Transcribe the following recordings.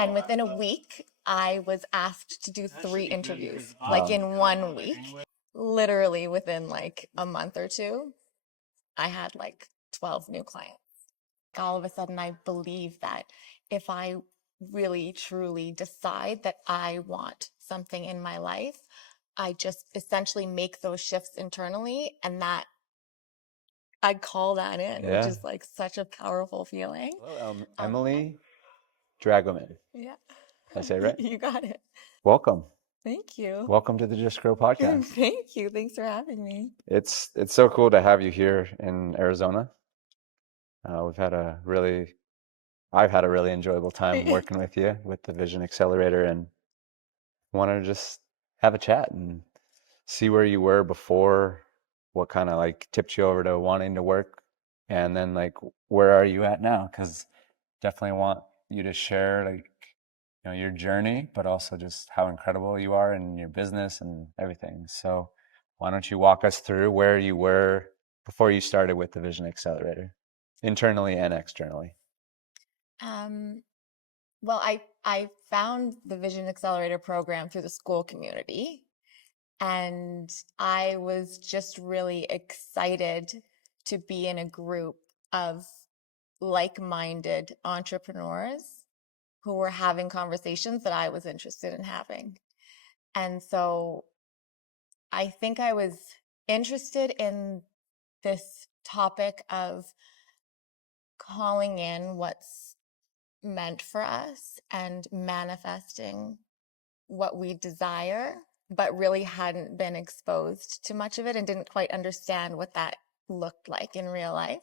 And within a week, I was asked to do 3 interviews, like Wow. in 1 week. Literally within like a month or two, I had like 12 new clients. All of a sudden, I believe that if I really truly decide that I want something in my life, I just essentially make those shifts internally, and that I call that in, which Yeah. is like such a powerful feeling. Hello, And Emily Dragoman. yeah, Did I say it right? you got it. Welcome. Thank you. Welcome to the Just Grow podcast. Thank you. Thanks for having me. It's so cool to have you here in Arizona. We've had a really, I've had a really enjoyable time working with you with the Vision Accelerator, and wanted to just have a chat and see where you were before, what kind of like tipped you over to wanting to work, and then like where are you at now? Because definitely want you to share like your journey, but also just how incredible you are in your business and everything. So why don't you walk us through where you were before you started with the Vision Accelerator, internally and externally? Um, well, I found the Vision Accelerator program through the Skool Community, and I was just really excited to be in a group of like-minded entrepreneurs who were having conversations that I was interested in having. And so I think I was interested in this topic of calling in what's meant for us and manifesting what we desire, but really hadn't been exposed to much of it and didn't quite understand what that looked like in real life.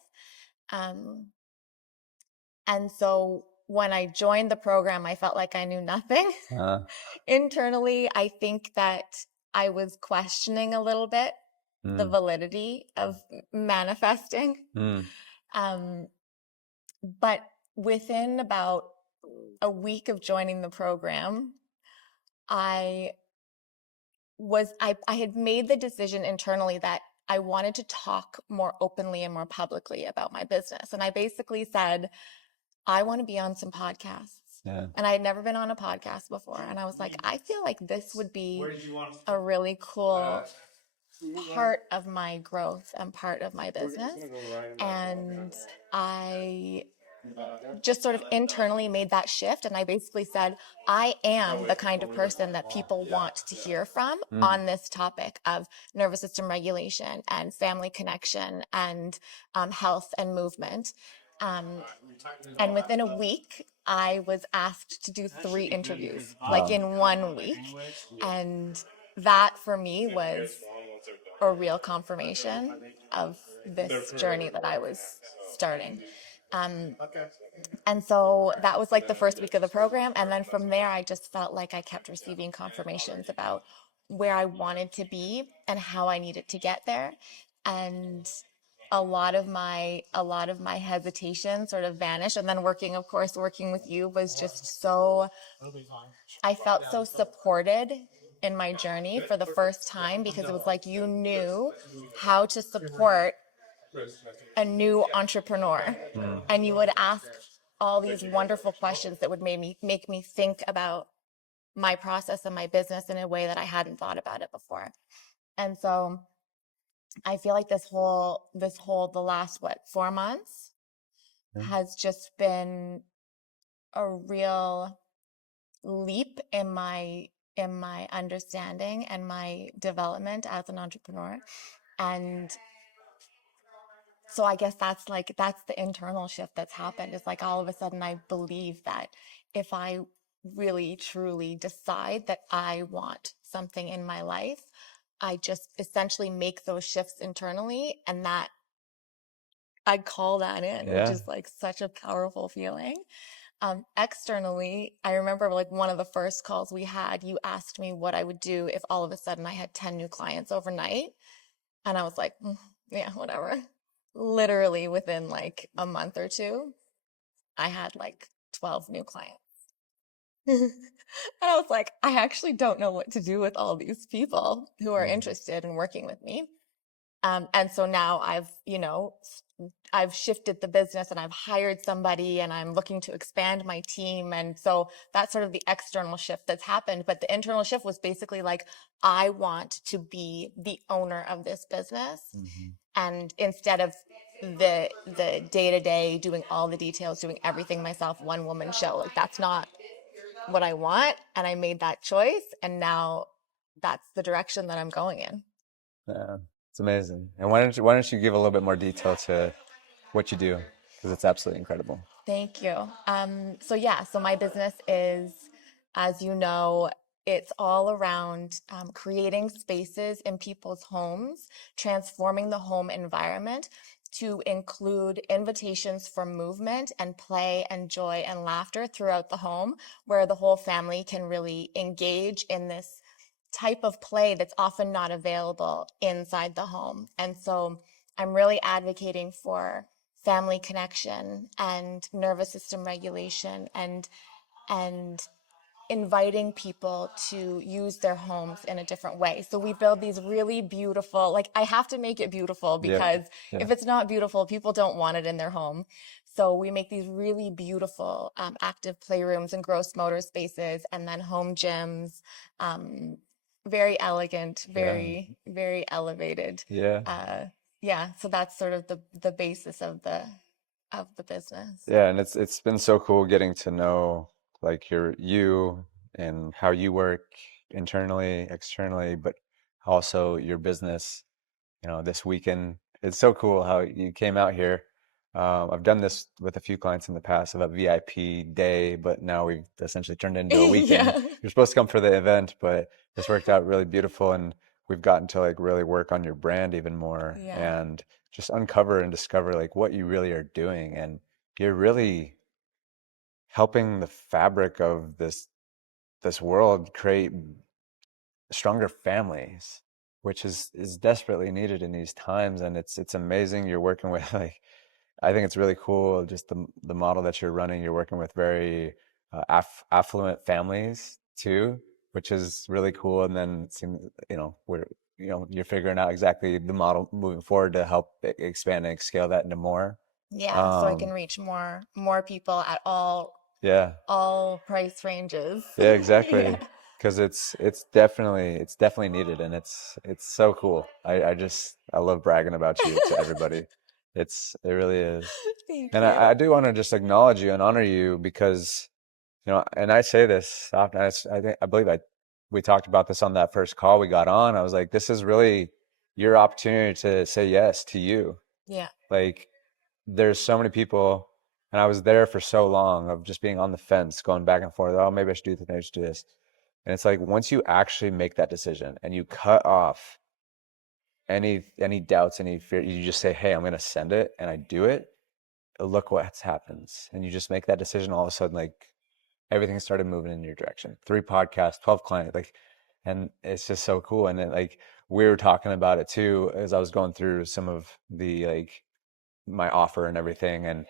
Um, and so when I joined the program, I felt like I knew nothing. Uh, Internally, I think that I was questioning a little bit the mm, validity of manifesting. mm, Um, but within about a week of joining the program, I I had made the decision internally that I wanted to talk more openly and more publicly about my business. And I basically said, I want to be on some podcasts. yeah. And I had never been on a podcast before. And I was like, I feel like this would be a really cool part of my growth and part of my business. And I just sort of internally made that shift. And I basically said, I am the kind of person that people want to hear from Mm, on this topic of nervous system regulation and family connection and health and movement. Um, and within a week, I was asked to do 3 interviews, like wow. in 1 week. And that for me was a real confirmation of this journey that I was starting. Um, and so that was like the first week of the program. And then from there, I just felt like I kept receiving confirmations about where I wanted to be and how I needed to get there. And a lot of my hesitation sort of vanished. And then of course, working with you was just so, I felt so supported in my journey for the first time, because it was like you knew how to support a new entrepreneur, Mm, and you would ask all these wonderful questions that would make me think about my process and my business in a way that I hadn't thought about it before. And so I feel like this whole the last 4 months yeah. has just been a real leap in my understanding and my development as an entrepreneur. And so I guess that's the internal shift that's happened. Is like all of a sudden I believe that if I really truly decide that I want something in my life, I just essentially make those shifts internally, and that I call that in, which Yeah. is like such a powerful feeling. Externally, I remember like one of the first calls we had, you asked me what I would do if all of a sudden I had 10 new clients overnight. And I was like, yeah, whatever. Literally within like a month or two, I had like 12 new clients. And I was like, I actually don't know what to do with all these people who are Mm, interested in working with me. And so now I've shifted the business and I've hired somebody and I'm looking to expand my team. And so that's sort of the external shift that's happened. But the internal shift was basically like, I want to be the owner of this business. Hmm. And instead of the day to day, doing all the details, doing everything myself, one woman show, like that's not what I want. And I made that choice. And now that's the direction that I'm going in. Yeah, it's amazing. And why don't you give a little bit more detail to what you do? Because it's absolutely incredible. Thank you. So my business is, as you know, it's all around creating spaces in people's homes, transforming the home environment to include invitations for movement and play and joy and laughter throughout the home, where the whole family can really engage in this type of play that's often not available inside the home. And so I'm really advocating for family connection and nervous system regulation and inviting people to use their homes in a different way. So we build these really beautiful, like I have to make it beautiful Yeah, because yeah, if it's not beautiful, people don't want it in their home. So we make these really beautiful active playrooms and gross motor spaces and then home gyms, um, very elegant, yeah, very elevated. yeah, Uh, yeah, so that's sort of the basis of the business. yeah. And it's been so cool getting to know like you and how you work internally, externally, but also your business. This weekend. It's so cool how you came out here. I've done this with a few clients in the past of a VIP day, but now we've essentially turned it into a weekend. Yeah. You're supposed to come for the event, but this worked out really beautiful, and we've gotten to like really work on your brand even more Yeah. and just uncover and discover like what you really are doing. And you're really helping the fabric of this world create stronger families, which is desperately needed in these times. And it's amazing you're working with like I think it's really cool just the model that you're running. You're working with very affluent families too, which is really cool. And then it seems we're you're figuring out exactly the model moving forward to help expand and scale that into more. Yeah, so I can Um, reach more people at yeah. all price ranges. Yeah, Yeah. exactly. Because it's definitely needed, and it's so cool. I love bragging about you to everybody. It really is. Thank And I you. do want to just acknowledge you and honor you because and I say this often. I believe we talked about this on that first call we got on. I was like, this is really your opportunity to say yes to you. Yeah. Like there's so many people, and I was there for so long of just being on the fence, going back and forth. Oh, maybe I should do this, maybe I should do this. And it's like once you actually make that decision and you cut off any doubts, any fear, you just say, "Hey, I'm going to send it," and I do it. Look what happens, and you just make that decision. All of a sudden, like everything started moving in your direction. 3 podcasts, 12 clients, like, and it's just so cool. And then like we were talking about it too as I was going through some of the like my offer and everything. And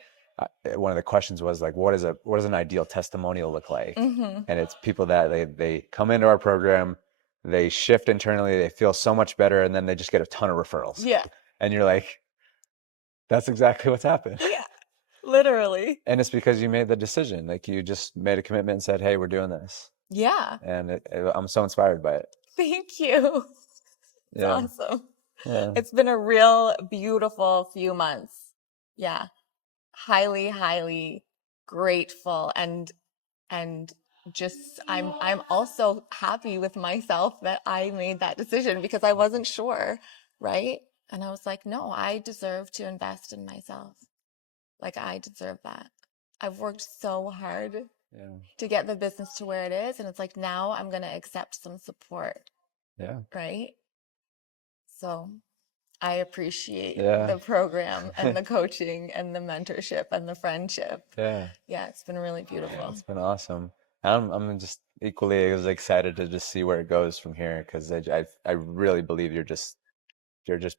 one of the questions was like, what does an ideal testimonial look like? Hmm. And it's people that they come into our program, they shift internally, they feel so much better, and then they just get a ton of referrals. Yeah. And you're like, that's exactly what's happened. Yeah. Literally. And it's because you made the decision. Like you just made a commitment and said, hey, we're doing this. Yeah. And I'm so inspired by it. Thank you. It's Yeah. awesome. Yeah. It's been a real beautiful few months. Yeah. Highly, highly grateful and just I'm also happy with myself that I made that decision because I wasn't sure, right? And I was like, no, I deserve to invest in myself. Like I deserve that. I've worked so hard Yeah. to get the business to where it is, and it's like now I'm going to accept some support, Yeah. right? So I appreciate Yeah. the program and the coaching and the mentorship and the friendship. Yeah. Yeah, it's been really beautiful. It's been awesome. I'm just equally as excited to just see where it goes from here because I really believe you're just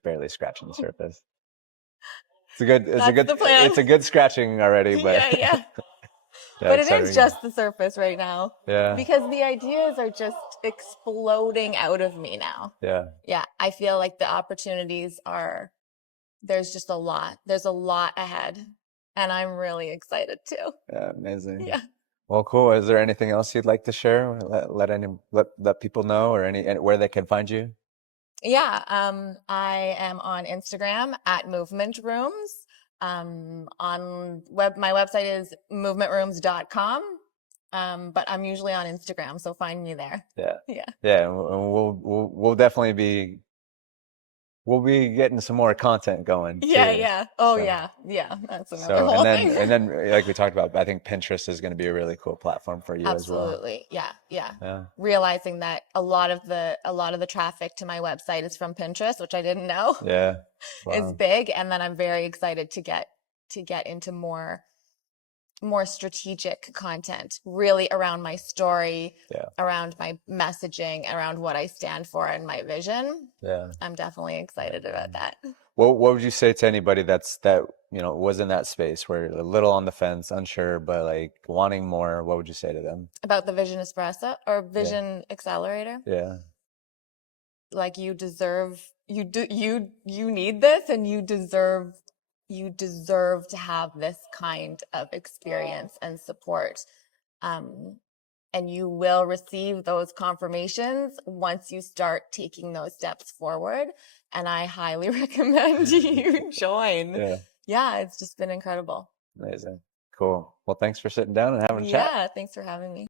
barely scratching the surface. It's a good it's a That's good the plan. it's a good scratching already, but Yeah, yeah. Yeah, But it is exciting. just the surface right now Yeah, because the ideas are just exploding out of me now. yeah, Yeah, I feel like the opportunities are, there's just a lot. There's a lot ahead, and I'm really excited too. yeah, amazing. Yeah. Well, cool. Is there anything else you'd like to share? Let people know, or any where they can find you? Yeah, I am on Instagram at Movement Rooms. My website is movementrooms.com. But I'm usually on Instagram, so find me there. Yeah, Yeah. yeah. And we'll definitely be we'll be getting some more content going Yeah, too. yeah. Oh So yeah. Yeah. That's another so whole thing. and then like we talked about, I think Pinterest is going to be a really cool platform for you as well. Absolutely. Yeah, yeah. Yeah. Realizing that a lot of the traffic to my website is from Pinterest, which I didn't know Yeah. is Wow. big, and then I'm very excited to get into more strategic content, really around my story, Yeah. around my messaging, around what I stand for and my vision. Yeah. I'm definitely excited about that. What would you say to anybody that was in that space where a little on the fence, unsure, but like wanting more? What would you say to them? About the Vision Espresso or Yeah. Vision Accelerator, Yeah. like you need this, and you deserve to have this kind of experience and support. Um, and you will receive those confirmations once you start taking those steps forward. And I highly recommend you join. Yeah. Yeah, it's just been incredible. Amazing. Cool. Well, thanks for sitting down and having a chat. Yeah, thanks for having me.